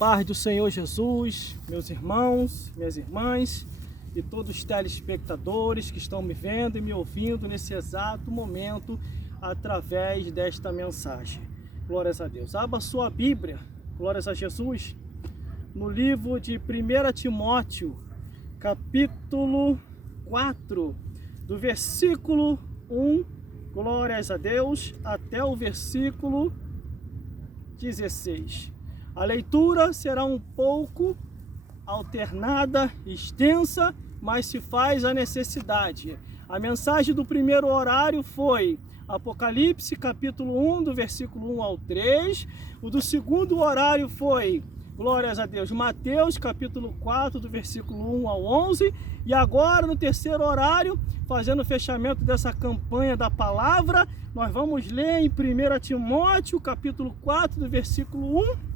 paz do Senhor Jesus, meus irmãos, minhas irmãs e todos os telespectadores que estão me vendo e me ouvindo nesse exato momento através desta mensagem. Glórias a Deus. Abra sua Bíblia, glórias a Jesus, no livro de 1 Timóteo, capítulo 4, do versículo 1, glórias a Deus, até o versículo 16. A leitura será um pouco alternada, extensa, mas se faz a necessidade. A mensagem do primeiro horário foi Apocalipse, capítulo 1, do versículo 1 ao 3. O do segundo horário foi, glórias a Deus, Mateus, capítulo 4, do versículo 1 ao 11. E agora, no terceiro horário, fazendo o fechamento dessa campanha da palavra, nós vamos ler em 1 Timóteo, capítulo 4, do versículo 1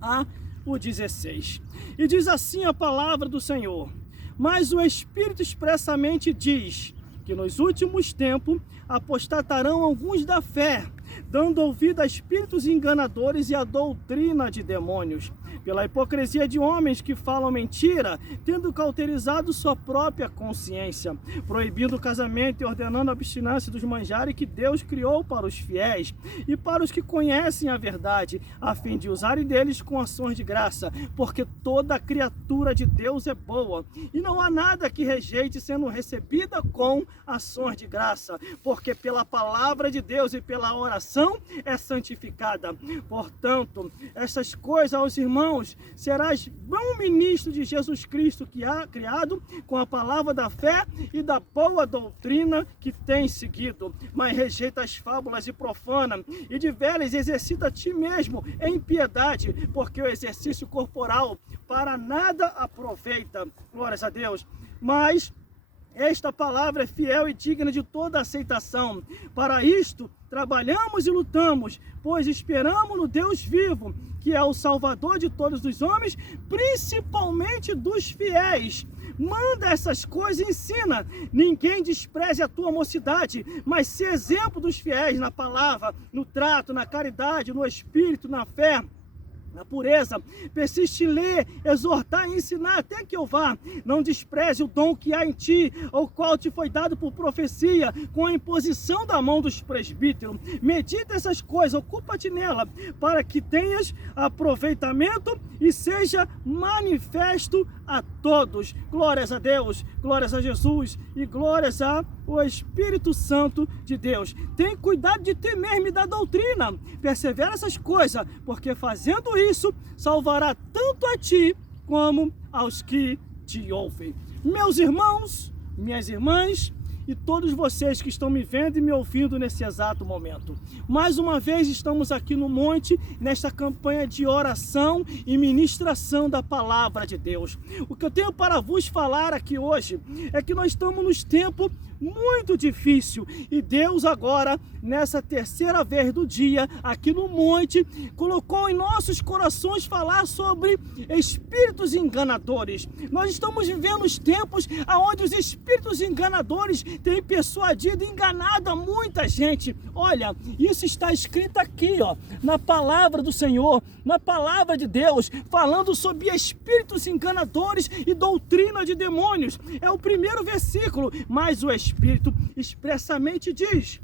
a o 16. E diz assim a palavra do Senhor: mas o Espírito expressamente diz que nos últimos tempos apostatarão alguns da fé, dando ouvido a espíritos enganadores e a doutrina de demônios, pela hipocrisia de homens que falam mentira, tendo cauterizado sua própria consciência, proibindo o casamento e ordenando a abstinência dos manjares que Deus criou para os fiéis e para os que conhecem a verdade, a fim de usarem deles com ações de graça, porque toda criatura de Deus é boa, e não há nada que rejeite sendo recebida com ações de graça, porque pela palavra de Deus e pela oração é santificada. Portanto, essas coisas aos irmãos, serás bom ministro de Jesus Cristo, que há criado com a palavra da fé e da boa doutrina que tens seguido, mas rejeita as fábulas e profana, e de veras exercita a ti mesmo em piedade, porque o exercício corporal para nada aproveita, glórias a Deus, mas esta palavra é fiel e digna de toda aceitação. Para isto trabalhamos e lutamos, pois esperamos no Deus vivo, que é o Salvador de todos os homens, principalmente dos fiéis. Manda essas coisas e ensina. Ninguém despreze a tua mocidade, mas se exemplo dos fiéis na palavra, no trato, na caridade, no espírito, na fé, na pureza. Persiste em ler, exortar e ensinar até que eu vá. Não despreze o dom que há em ti, o qual te foi dado por profecia, com a imposição da mão dos presbíteros. Medita essas coisas, ocupa-te nela, para que tenhas aproveitamento e seja manifesto a todos. Glórias a Deus, glórias a Jesus e glórias ao Espírito Santo de Deus. Tem cuidado de ti mesmo e da doutrina. Persevera essas coisas, porque fazendo isso, salvará tanto a ti como aos que te ouvem. Meus irmãos, minhas irmãs e todos vocês que estão me vendo e me ouvindo nesse exato momento. Mais uma vez estamos aqui no monte, nesta campanha de oração e ministração da palavra de Deus. O que eu tenho para vos falar aqui hoje é que nós estamos nos tempos muito difícil, e Deus agora, nessa terceira vez do dia, aqui no monte, colocou em nossos corações falar sobre espíritos enganadores. Nós estamos vivendo os tempos onde os espíritos enganadores têm persuadido e enganado a muita gente. Olha, isso está escrito aqui, ó, na palavra do Senhor, na palavra de Deus, falando sobre espíritos enganadores e doutrina de demônios. É o primeiro versículo, mas o Espírito expressamente diz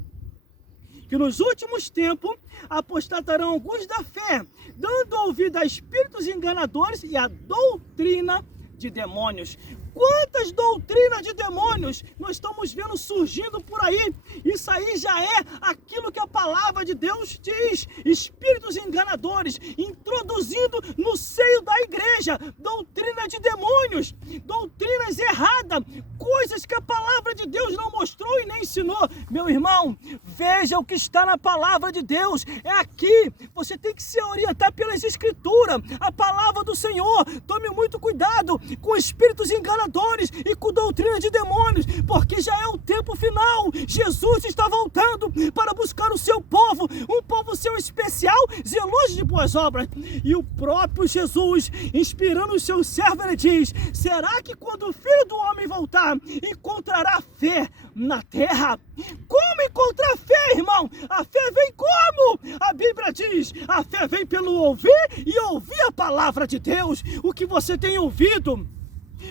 que nos últimos tempos apostatarão alguns da fé, dando ouvido a espíritos enganadores e a doutrina de demônios. Quantas doutrinas de demônios nós estamos vendo surgindo por aí? Isso aí já é aquilo que a palavra de Deus diz. Espíritos enganadores introduzindo no seio da igreja doutrina de demônios, doutrinas erradas, coisas que a palavra de Deus não mostrou e nem ensinou. Meu irmão, veja o que está na palavra de Deus. É aqui. Você tem que se orientar pelas escrituras, a palavra do Senhor. Tome muito cuidado com espíritos enganadores e com doutrina de demônios, porque já é o tempo final. Jesus está voltando para buscar o seu povo, um povo seu especial, zeloso de boas obras. E o próprio Jesus, inspirando o seu servo, ele diz: será que quando o Filho do Homem voltar, encontrará fé na terra? Como encontrar fé, irmão? A fé vem como? A Bíblia diz: a fé vem pelo ouvir e ouvir a palavra de Deus. O que você tem ouvido?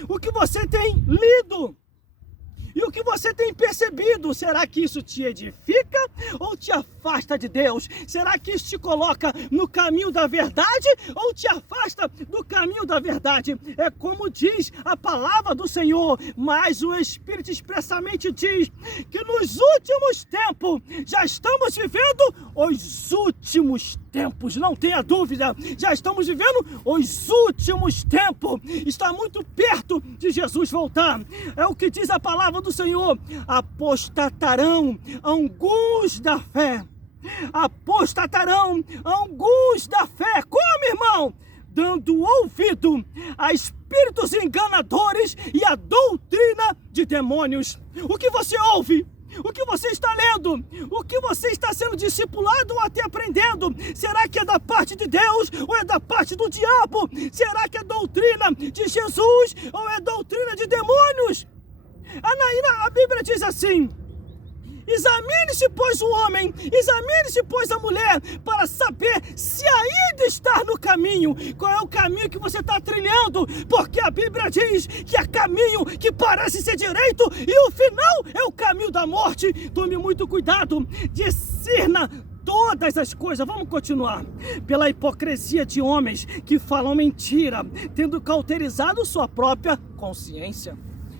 O que você tem lido? E o que você tem percebido? Será que isso te edifica ou te afasta de Deus? Será que isso te coloca no caminho da verdade ou te afasta do caminho da verdade? É como diz a palavra do Senhor, mas o Espírito expressamente diz que nos últimos tempos já estamos vivendo os últimos tempos, não tenha dúvida, já estamos vivendo os últimos tempos. Está muito perto de Jesus voltar. É o que diz a palavra do Senhor: apostatarão alguns da fé. Apostatarão alguns da fé. Como, irmão? Dando ouvido a espíritos enganadores e a doutrina de demônios. O que você ouve? O que você está lendo? O que você está sendo discipulado ou até aprendendo? Será que é da parte de Deus ou é da parte do diabo? Será que é doutrina de Jesus ou é doutrina de demônios? A Bíblia diz assim: examine-se, pois, o homem, examine-se, pois, a mulher, para saber se ainda está no caminho. Qual é o caminho que você está trilhando? Porque a Bíblia diz que é caminho que parece ser direito e o final é o caminho da morte. Tome muito cuidado, discerna todas as coisas. Vamos continuar. Pela hipocrisia de homens que falam mentira, tendo cauterizado sua própria consciência.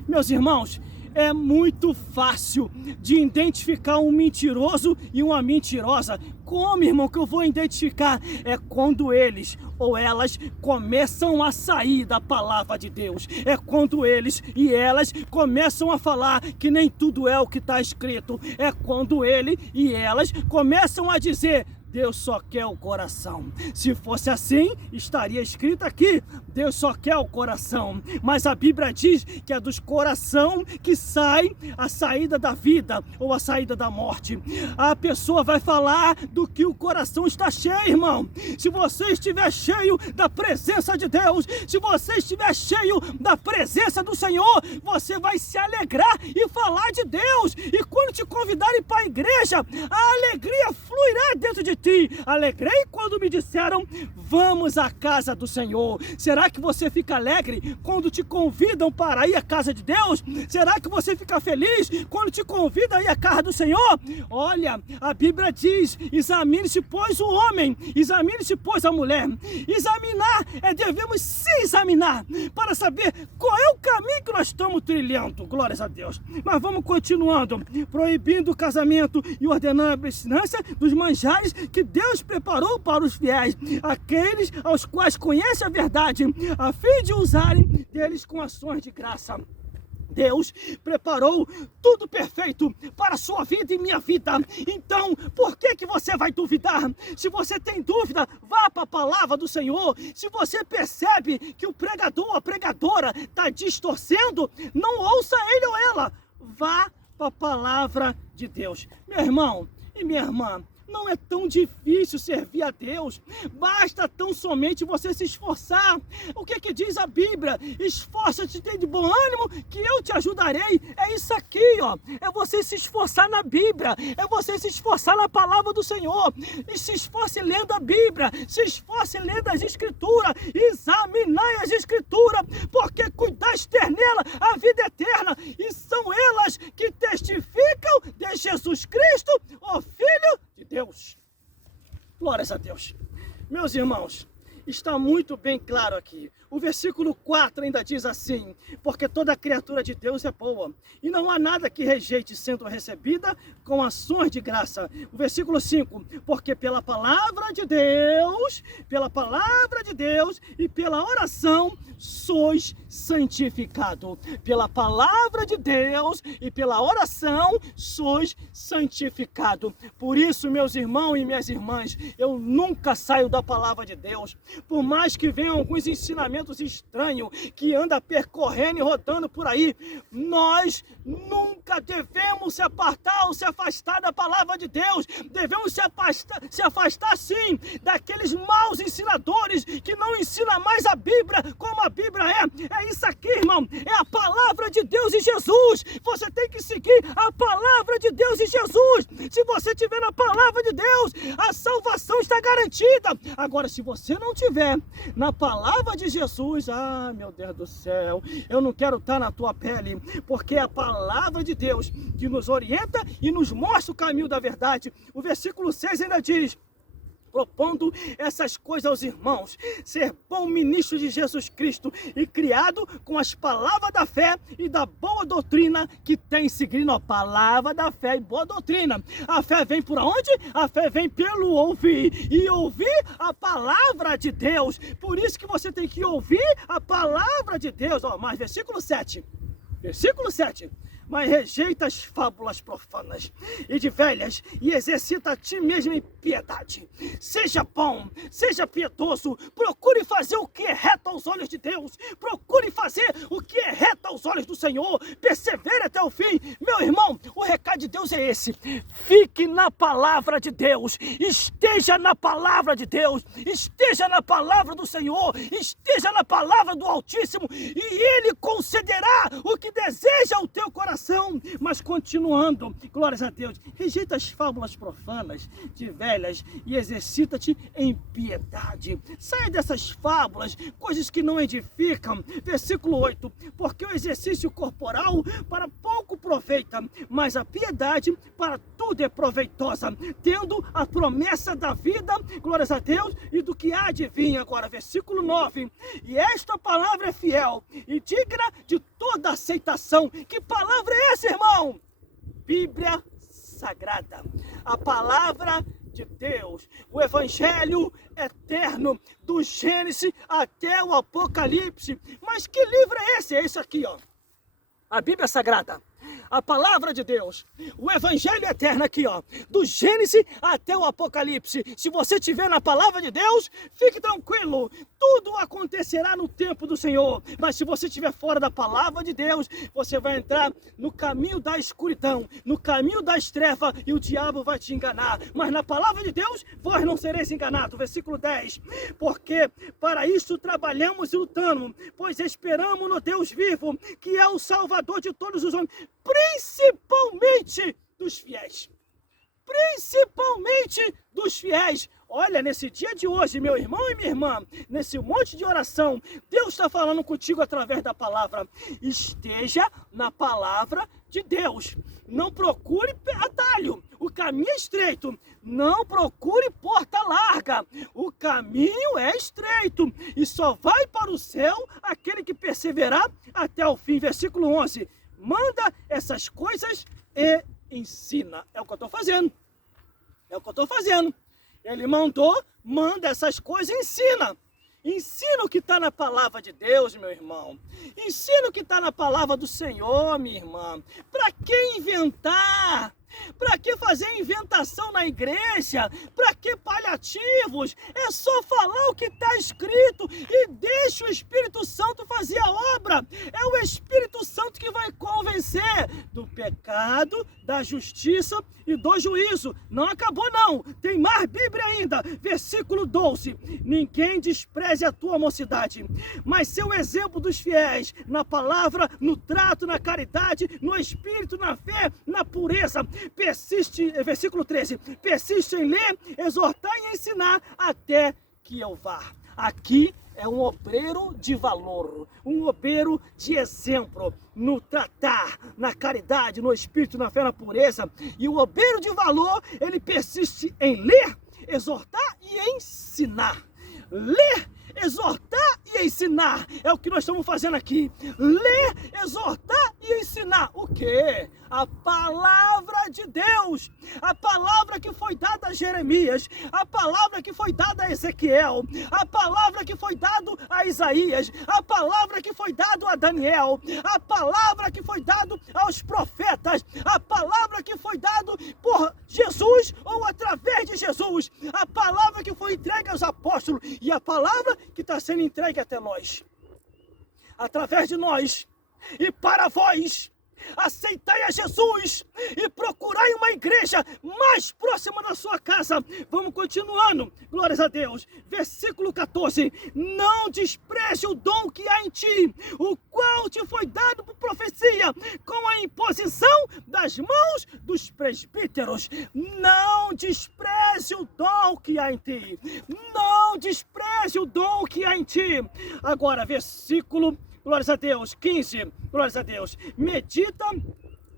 Meus irmãos, é muito fácil de identificar um mentiroso e uma mentirosa. Como, irmão, que eu vou identificar? É quando eles ou elas começam a sair da palavra de Deus. É quando eles e elas começam a falar que nem tudo é o que está escrito. É quando ele e elas começam a dizer: Deus só quer o coração. Se fosse assim, estaria escrito aqui: Deus só quer o coração. Mas a Bíblia diz que é dos coração que sai a saída da vida ou a saída da morte. A pessoa vai falar do que o coração está cheio, irmão. Se você estiver cheio da presença de Deus, se você estiver cheio da presença do Senhor, você vai se alegrar e falar de Deus. E quando te convidarem para a igreja, a alegria fluirá dentro de ti. Alegrei quando me disseram: vamos à casa do Senhor. Será que você fica alegre quando te convidam para ir à casa de Deus? Será que você fica feliz quando te convidam a ir à casa do Senhor? Olha, a Bíblia diz: examine-se, pois, o homem, examine-se, pois, a mulher. Examinar devemos se examinar para saber qual é o caminho que nós estamos trilhando. Glórias a Deus. Mas vamos continuando. Proibindo o casamento e ordenando a abstinência dos manjares que Deus preparou para os fiéis, aqueles aos quais conhece a verdade, a fim de usarem deles com ações de graça. Deus preparou tudo perfeito para a sua vida e minha vida. Então, por que você vai duvidar? Se você tem dúvida, vá para a palavra do Senhor. Se você percebe que o pregador ou a pregadora está distorcendo, não ouça ele ou ela. Vá para a palavra de Deus. Meu irmão e minha irmã, não é tão difícil servir a Deus, basta tão somente você se esforçar. O que diz a Bíblia? Esforça-te, tem de bom ânimo, que eu te ajudarei. É isso aqui, ó. É você se esforçar na Bíblia, é você se esforçar na palavra do Senhor. E se esforce lendo a Bíblia, se esforce lendo as Escrituras, examinai as Escrituras, porque cuidaste ter nela a vida eterna, e são elas que testificam de Jesus Cristo, o Filho de Deus. Glórias a Deus. Meus irmãos, está muito bem claro aqui. O versículo 4 ainda diz assim: porque toda criatura de Deus é boa, e não há nada que rejeite sendo recebida com ações de graça. O versículo 5, porque pela palavra de Deus e pela oração sois santificado. Pela palavra de Deus e pela oração sois santificado. Por isso, meus irmãos e minhas irmãs, eu nunca saio da palavra de Deus. por mais que venham alguns ensinamentos estranhos que anda percorrendo e rodando por aí, nós nunca devemos se apartar ou se afastar da palavra de Deus. Devemos se afastar sim daqueles maus ensinadores que não ensinam mais a Bíblia como a Bíblia é. É isso aqui, irmão, é a palavra de Deus e Jesus. Você tem que seguir a palavra de Deus e Jesus. Se você tiver na palavra de Deus, a salvação está garantida. Agora, se você não tiver na palavra de Jesus, meu Deus do céu, eu não quero estar na tua pele, porque é a palavra de Deus que nos orienta e nos mostra o caminho da verdade. O versículo 6 ainda diz: propondo essas coisas aos irmãos, ser bom ministro de Jesus Cristo e criado com as palavras da fé e da boa doutrina que tem seguido. A palavra da fé e boa doutrina. A fé vem por onde? A fé vem pelo ouvir, e ouvir a palavra de Deus. Por isso que você tem que ouvir a palavra de Deus. Mas versículo 7, mas rejeita as fábulas profanas e de velhas, e exercita a ti mesmo em piedade. Seja bom, seja piedoso, procure fazer o que é reto aos olhos de Deus, procure fazer o que é reto aos olhos do Senhor, persevere até o fim. Meu irmão, o recado de Deus é esse: fique na palavra de Deus, esteja na palavra de Deus, esteja na palavra do Senhor, esteja na palavra do Altíssimo, e Ele concederá o que deseja o teu coração. Mas continuando, glórias a Deus, rejeita as fábulas profanas de velhas e exercita-te em piedade. Saia dessas fábulas, coisas que não edificam. Versículo 8, porque o exercício corporal para pouco aproveita, mas a piedade para tudo é proveitosa, tendo a promessa da vida, glórias a Deus, e do que há de vir. Agora, versículo 9, e esta palavra é fiel e digna de toda aceitação. Que palavra é essa, irmão? Bíblia Sagrada, a palavra de Deus, o Evangelho eterno, do Gênesis até o Apocalipse. Mas que livro é esse? É isso aqui, ó, a Bíblia Sagrada, a palavra de Deus, o Evangelho eterno aqui, ó, do Gênesis até o Apocalipse. Se você estiver na palavra de Deus, fique tranquilo, tudo acontecerá no tempo do Senhor. Mas se você estiver fora da palavra de Deus, você vai entrar no caminho da escuridão, no caminho das trevas, e o diabo vai te enganar. Mas na palavra de Deus, vós não sereis enganados. Versículo 10, porque para isso trabalhamos e lutamos, pois esperamos no Deus vivo, que é o Salvador de todos os homens, principalmente dos fiéis. Principalmente dos fiéis. Olha, nesse dia de hoje, meu irmão e minha irmã, nesse monte de oração, Deus está falando contigo através da palavra. Esteja na palavra de Deus. Não procure atalho. O caminho é estreito. Não procure porta larga. O caminho é estreito. E só vai para o céu aquele que perseverar até o fim. Versículo 11. Manda essas coisas e ensina. É o que eu estou fazendo. É o que eu estou fazendo. Ele mandou, manda essas coisas e ensina. Ensina o que está na palavra de Deus, meu irmão. Ensina o que está na palavra do Senhor, minha irmã. Para que inventar? Para que fazer inventação na igreja? Para que paliativos? É só falar o que está escrito e deixa o Espírito Santo fazer a obra. É o Espírito Santo que vai convencer do pecado, da justiça e do juízo. Não acabou não, tem mais Bíblia ainda. Versículo 12, ninguém despreze a tua mocidade, mas seu exemplo dos fiéis, na palavra, no trato, na caridade, no espírito, na fé, na pureza. Persiste, versículo 13, persiste em ler, exortar e ensinar até que eu vá. Aqui é um obreiro de valor, um obreiro de exemplo, no tratar, na caridade, no espírito, na fé, na pureza. E o obreiro de valor, ele persiste em ler, exortar e ensinar. Ler, exortar e ensinar, é o que nós estamos fazendo aqui. Ler, exortar e ensinar o quê? A palavra de Deus, a palavra que foi dada a Jeremias, a palavra que foi dada a Ezequiel, a palavra que foi dada a Isaías, a palavra que foi dada a Daniel, a palavra que foi dada aos profetas, a palavra que foi dada por Jesus ou através de Jesus, a palavra que foi entregue aos apóstolos e a palavra que está sendo entregue até nós, através de nós e para vós. Aceitai a Jesus e procurai uma igreja mais próxima da sua casa. Vamos continuando, glórias a Deus. Versículo 14: não despreze o dom que há em ti, o qual te foi dado por profecia, com a imposição das mãos dos presbíteros. Não despreze o dom que há em ti, não despreze o dom que há em ti. Agora, versículo, glórias a Deus, 15, glórias a Deus. Medita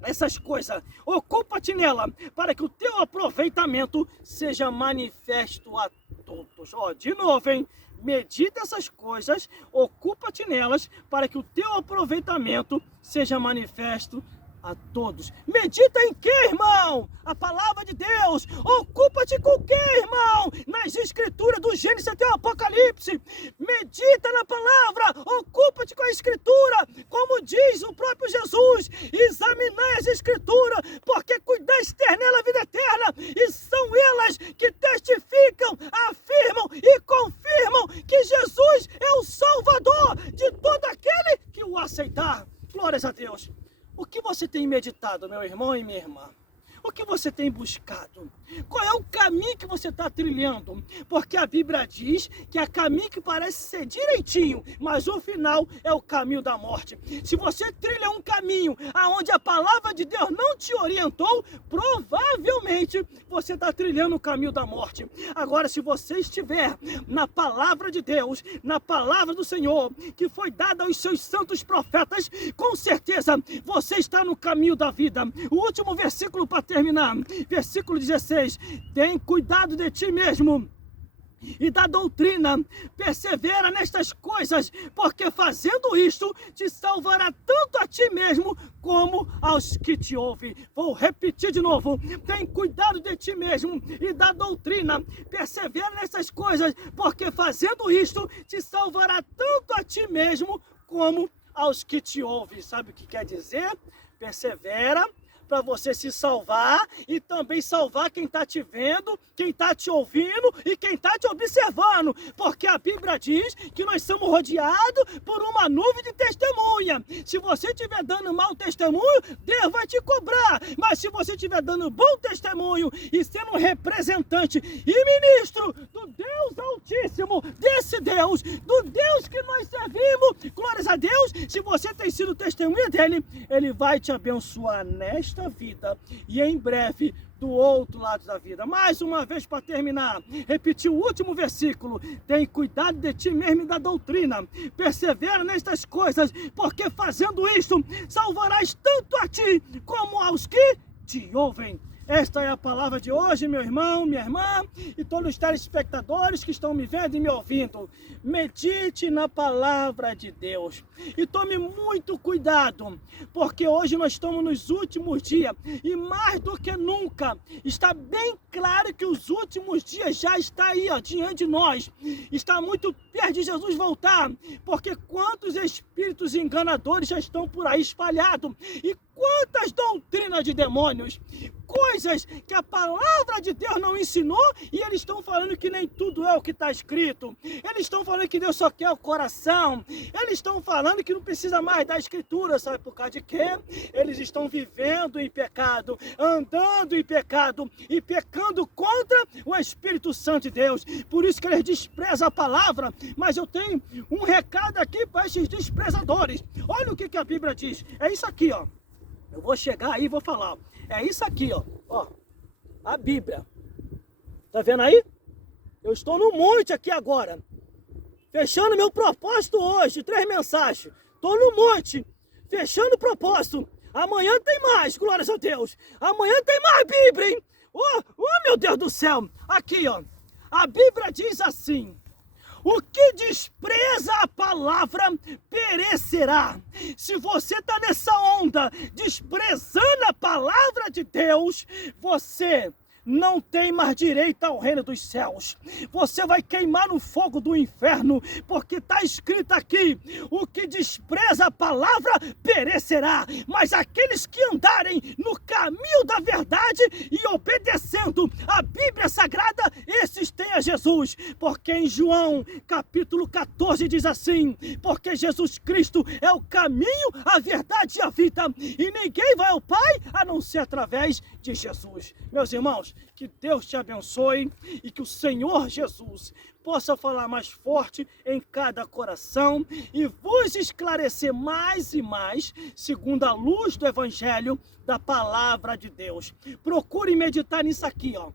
essas coisas, ocupa-te nela, para que o teu aproveitamento seja manifesto a todos. Ó, de novo, hein? Medita essas coisas, ocupa-te nelas, para que o teu aproveitamento seja manifesto a todos. Medita em quê, irmão? A palavra de Deus. Ocupa-te com o quê, irmão? Nas escrituras do Gênesis até o Apocalipse. Medita na palavra. Ocupa-te com a escritura. Como diz o próprio Jesus, examinai as escrituras, porque cuidais ter nela a vida eterna, e são elas que testificam, afirmam e confirmam que Jesus é o Salvador de todo aquele que o aceitar. Glórias a Deus. O que você tem meditado, meu irmão e minha irmã? O que você tem buscado? Qual é o caminho que você está trilhando? Porque a Bíblia diz que há caminho que parece ser direitinho, mas o final é o caminho da morte. Se você trilha um caminho aonde a palavra de Deus não te orientou, provavelmente você está trilhando o caminho da morte. Agora, se você estiver na palavra de Deus, na palavra do Senhor, que foi dada aos seus santos profetas, com certeza você está no caminho da vida. O último versículo para terminar, versículo 16: tem cuidado de ti mesmo e da doutrina, persevera nestas coisas, porque fazendo isto te salvará tanto a ti mesmo como aos que te ouvem. Vou repetir de novo: tem cuidado de ti mesmo e da doutrina, persevera nessas coisas, porque fazendo isto te salvará tanto a ti mesmo como aos que te ouvem. Sabe o que quer dizer? Persevera para você se salvar e também salvar quem está te vendo, quem está te ouvindo e quem está te observando, porque a Bíblia diz que nós somos rodeados por uma nuvem de testemunha. Se você estiver dando mau testemunho, Deus vai te cobrar, mas se você estiver dando bom testemunho e sendo um representante e ministro do Deus Altíssimo, desse Deus, do Deus que nós servimos, glórias a Deus, se você tem sido testemunha dele, ele vai te abençoar nesta vida e em breve do outro lado da vida. Mais uma vez para terminar, repetir o último versículo: tem cuidado de ti mesmo e da doutrina, persevera nestas coisas, porque fazendo isto salvarás tanto a ti como aos que te ouvem. Esta é a palavra de hoje, meu irmão, minha irmã e todos os telespectadores que estão me vendo e me ouvindo. Medite na palavra de Deus e tome muito cuidado, porque hoje nós estamos nos últimos dias e mais do que nunca está bem claro que os últimos dias já está aí, ó, diante de nós. Está muito perto de Jesus voltar, porque quantos espíritos enganadores já estão por aí espalhados e quantas doutrinas de demônios, coisas que a palavra de Deus não ensinou, e eles estão falando que nem tudo é o que está escrito. Eles estão falando que Deus só quer o coração. Eles estão falando que não precisa mais da escritura. Sabe por causa de quê? Eles estão vivendo em pecado, andando em pecado e pecando contra o Espírito Santo de Deus. Por isso que eles desprezam a palavra. Mas eu tenho um recado aqui para esses desprezadores. Olha o que a Bíblia diz. É isso aqui, ó. Eu vou chegar aí e vou falar. É isso aqui, ó. A Bíblia. Tá vendo aí? Eu estou no monte aqui agora. Fechando meu propósito hoje. 3 mensagens. Estou no monte. Fechando o propósito. Amanhã tem mais, glórias a Deus. Amanhã tem mais Bíblia, hein? Oh, meu Deus do céu. Aqui, ó. A Bíblia diz assim: o que despreza a palavra perecerá. Se você está nessa onda, desprezando a palavra de Deus, você não tem mais direito ao reino dos céus. Você vai queimar no fogo do inferno, porque está escrito aqui: o que despreza a palavra perecerá, mas aqueles que andarem no caminho da verdade e obedecendo a Bíblia Sagrada, esses têm a Jesus. Porque em João capítulo 14 diz assim: porque Jesus Cristo é o caminho, a verdade e a vida, e ninguém vai ao Pai a não ser através de Jesus. Meus irmãos, que Deus te abençoe e que o Senhor Jesus possa falar mais forte em cada coração e vos esclarecer mais e mais, segundo a luz do Evangelho, da palavra de Deus. Procure meditar nisso aqui, ó.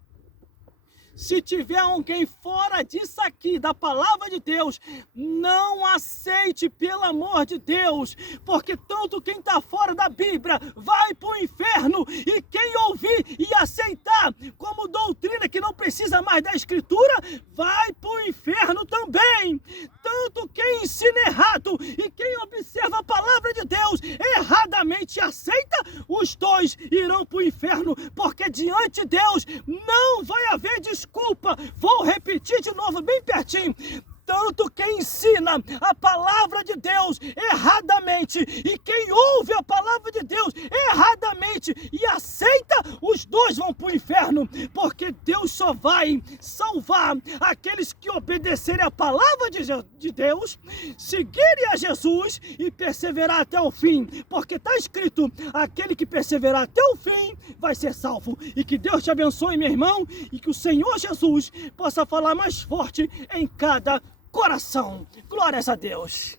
Se tiver alguém fora disso aqui, da palavra de Deus, não aceite, pelo amor de Deus, porque tanto quem está fora da Bíblia vai para o inferno, e quem ouvir e aceitar como doutrina que não precisa mais da Escritura, vai para o inferno também. Tanto quem ensina errado e quem observa a palavra de Deus erradamente aceita, os dois irão para o inferno, porque diante de Deus não vai haver desculpa. Vou repetir de novo, bem pertinho. Tanto quem ensina a palavra de Deus erradamente e quem ouve a palavra de Deus erradamente e aceita, os dois vão para o inferno, porque Deus só vai salvar aqueles que obedecerem a palavra de Deus, seguirem a Jesus e perseverar até o fim, porque está escrito: aquele que perseverar até o fim vai ser salvo. E que Deus te abençoe, meu irmão, e que o Senhor Jesus possa falar mais forte em cada coração. Glórias a Deus.